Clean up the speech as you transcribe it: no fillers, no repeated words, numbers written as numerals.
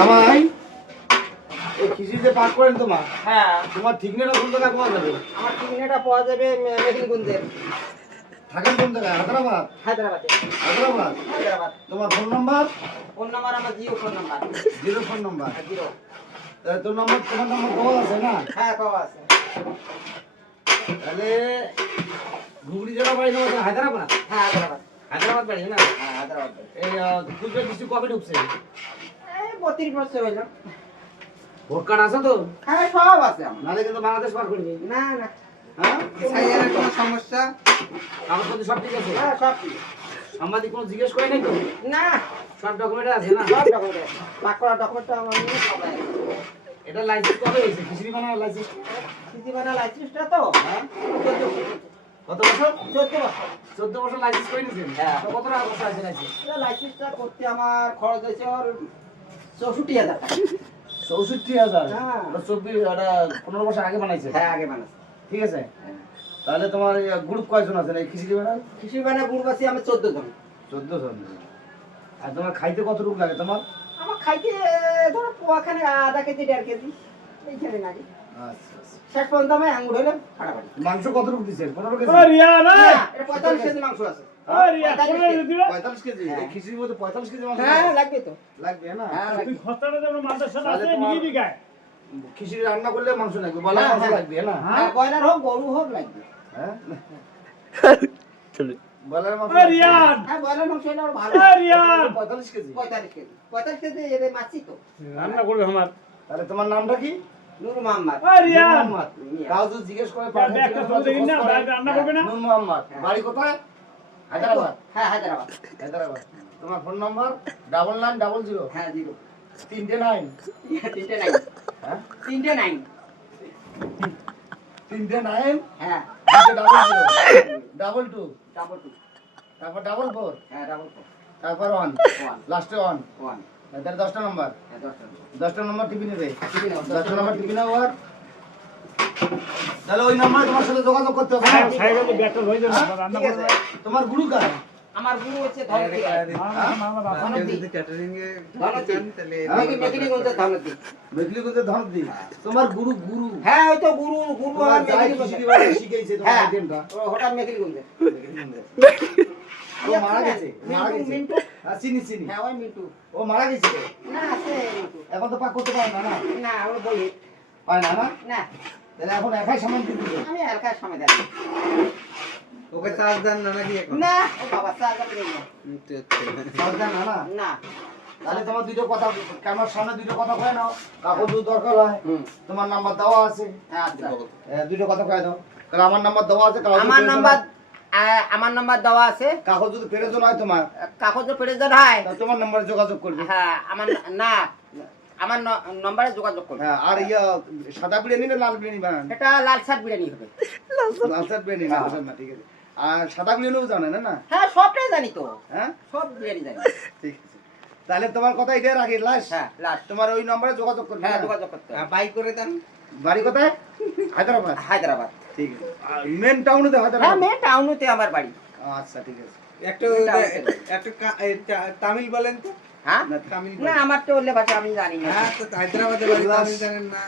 আমায় এই খিচুড়িতে পাক করেন তোমার। হ্যাঁ, তোমার ঠিকানাটা কোন জায়গায় পাওয়া যাবে? আমার ঠিকানাটা পাওয়া যাবে মেদিনীগঞ্জের, থাকেন কোন জায়গায়? হায়দ্রাবাদ? হায়দ্রাবাদে। হায়দ্রাবাদ। হায়দ্রাবাদ। তোমার ফোন নাম্বার? ফোন নাম্বার আমার Jio phone number. Zero phone number. Zero. তোর নাম্বার, তোমার নাম্বার পাওয়া আছে না? হ্যাঁ, পাওয়া আছে। তাহলে ঘুগড়ি জেলা বাড়ি তোমার হায়দ্রাবাদ? হ্যাঁ, হায়দ্রাবাদ। হায়দ্রাবাদ বাড়ি না? হ্যাঁ, হায়দ্রাবাদ। এই দুটো কিছু কবে ঢুকছে? এই 32 বছর হইল। ভোট কার্ড আছে তো? হ্যাঁ, সব আছে আমার। নাহলে কিন্তু বাংলাদেশ পার করবি। না না, হ্যাঁ? এসআইআর কোনো সমস্যা? কাগজপত্র সব ঠিক আছে? হ্যাঁ, সব ঠিক। সাংবাদিক কোনো জিজ্ঞেস করে নাই তো? না, সব ডকুমেন্ট আছে না? সব ডকুমেন্ট আছে। পাক করা ডকুমেন্টটা আমার নিয়ে সব আছে। এটা লাইসেন্স কবে হয়েছে? খিচুড়ি বানানোর লাইসেন্স? সিটি বানা লাইসেন্সটা তো হ্যাঁ? 14 বছর। কত বছর? 14 বছর। 14 বছর লাইসেন্স করে নিয়েছেন? হ্যাঁ। তো কত টাকা খরচ আছে লাইসেন্স? এটা লাইসেন্সটা করতে আমার খরচ হয়েছে ওর 64,000 টাকা। 64,000? হ্যাঁ। ওটা 15 বছর আগে বানাইছে? হ্যাঁ, আগে বানাচ্ছে। ঠিক আছে। তাহলে তোমার গ্রুপ কয়জন আছে এই খিচুড়ি বানার? খিচুড়ি বানা গুড়বাসী আমি 14 জন। 14 জন। আর তোমার খাইতে কতটুকু লাগে তোমার? আমার খাইতে ধরো পোয়াখানে আধা কেজি 1.5 কেজি এইখানে লাগে। আচ্ছা আচ্ছা। শেষ পর্যন্ত আমি আঙুর হইলে ফাটাফাটি। মাংস কতটুকু দিচ্ছেন? 15 কেজি? না, এটা 45 কেজি মাংস আছে। 45 কেজি? এই খিচুড়ির মধ্যে 45 কেজি মাংস হ্যাঁ, লাগবে তো। লাগবে না? হ্যাঁ, লাগবে। তাহলে তোমার খিচুড়ি রান্না করলে মাংস লাগবে, বলা হ্যাঁ, মাংস হ্যাঁ। লাগবে না? হ্যাঁ, ব্রয়লার হোক গরু হোক লাগবে। হ্যাঁ? বলার মাংস হ্যাঁ, ব্রয়লার মাংস হলে আরো ভালো। 45 কেজি? 45 কেজি। 45 কেজি এর মাছি তো। রান্না করবে আমার তাহলে তোমার নামটা কি? নূর মোহাম্মদ। নূর মোহাম্মদ। কাউ যদি জিজ্ঞেস করে পাঠান একটা ছবি দেখি না রান্না করবে না নূর মোহাম্মদ। বাড়ি কোথায়? হায়দ্রাবাদ। হ্যাঁ, হায়দ্রাবাদ। হায়দ্রাবাদ। তোমার ফোন নাম্বার 9900? হ্যাঁ, 0 3টে 9? 3টে 9। হ্যাঁ? 3টে 9। 3টে 9? হ্যাঁ, 2 ডাবল 2, 2 তারপর 4, হ্যাঁ, 4 তারপর 1, 1 লাস্টে 1। 1 তাহলে 10টা নাম্বার। হ্যাঁ, 10টা 10টা নাম্বার টিপি নেবে। টিভি নাও, 10টা নাম্বার টিপি নাও আর তাহলে ওই নাম্বারে তোমার সাথে যোগাযোগ করতে হবে না? সাইডে যে ব্যাটল হয়ে যাবে রান্না ঠিক করবে আছে। তোমার গুরু কার? আমার গুরু হচ্ছে ধনতি রায়। মেকিনিগঞ্জের ধনতি। মেঘলিগঞ্জের ধনদি। তোমার গুরু গুরু হ্যাঁ, ওই তো গুরু তোমার আমার যাই মেকিনিগঞ্জের। খিচুড়ি বানাতে শিখাইছে তোমার হ্যাঁ, আইটেমটা। ও হঠাৎ মেকিনিগঞ্জের। ও মারা গেছে, মারা গেছে। মিন্টু। চিনি চিনি। হ্যাঁ, ওই মিন্টু। ও মারা গেছে। না, আছে মিন্টু। এখন তো পাক করতে পারে না না? না, আমরা বলি পায় না না? না, তাহলে এখন একাই সামান দিতে হবে। আমি এলাকার সময় দেখি ওকে চার্জ দেন না নাকি এখন? না, ও বাবা চার্জার নেই না। সাবধান না না? না। তাহলে তোমার দুটো কথা, ক্যামেরার সামনে দুটো কথা কয়ে নাও। কাগজ যদি দরকার হয়, হুম। তোমার নাম্বার দেওয়া আছে। আচ্ছা। দুটো কথা কয়ে দাও। কারণ আমার নাম্বার দেওয়া আছে। কাগজ যদি আমার প্রয়োজন নাম্বার হয়- আমার নাম্বার দেওয়া আছে। কাগজ যদি প্রয়োজন হয় তোমার, কাগজে প্রয়োজন হয়। তাহলে তোমার নাম্বারে যোগাযোগ করবে। হ্যাঁ, না, আমার নম্বরে যোগাযোগ করবে। হ্যাঁ, আর সাদা বিরিয়ানি না লাল বিরিয়ানি বানান? এটা লাল শাক বিরিয়ানি হবে। লাল সাদ বিরিয়ানি না, ওটা না, ঠিক আছে। আর সাদা বিরিয়ানিও জানেন না? হ্যাঁ, সবটাই জানি তো। হ্যাঁ, সব বিরিয়ানি জানি। ঠিক আছে। তাহলে তোমার কথা এটাই রাখি, লাস্ট। হ্যাঁ, লাস্ট। তোমার ওই নম্বরে যোগাযোগ করবে। হ্যাঁ, হ্যাঁ? যোগাযোগ করতে হবে। বাই করে দেন। বাড়ি কোথায়? হায়দ্রাবাদ। হায়দ্রাবাদ। ঠিক আছে। মেন টাউনে তো হ্যাঁ, হায়দ্রাবাদ। মেন টাউনেতে আমার বাড়ি। আচ্ছা, ঠিক আছে। একটু একটু তামিল বলেন তো। হ্যাঁ? তামিল না, আমার তো ওলে ভাষা আমি জানি না। হ্যাঁ, তো হায়দ্রাবাদে বাড়ি তামিল জানেন না।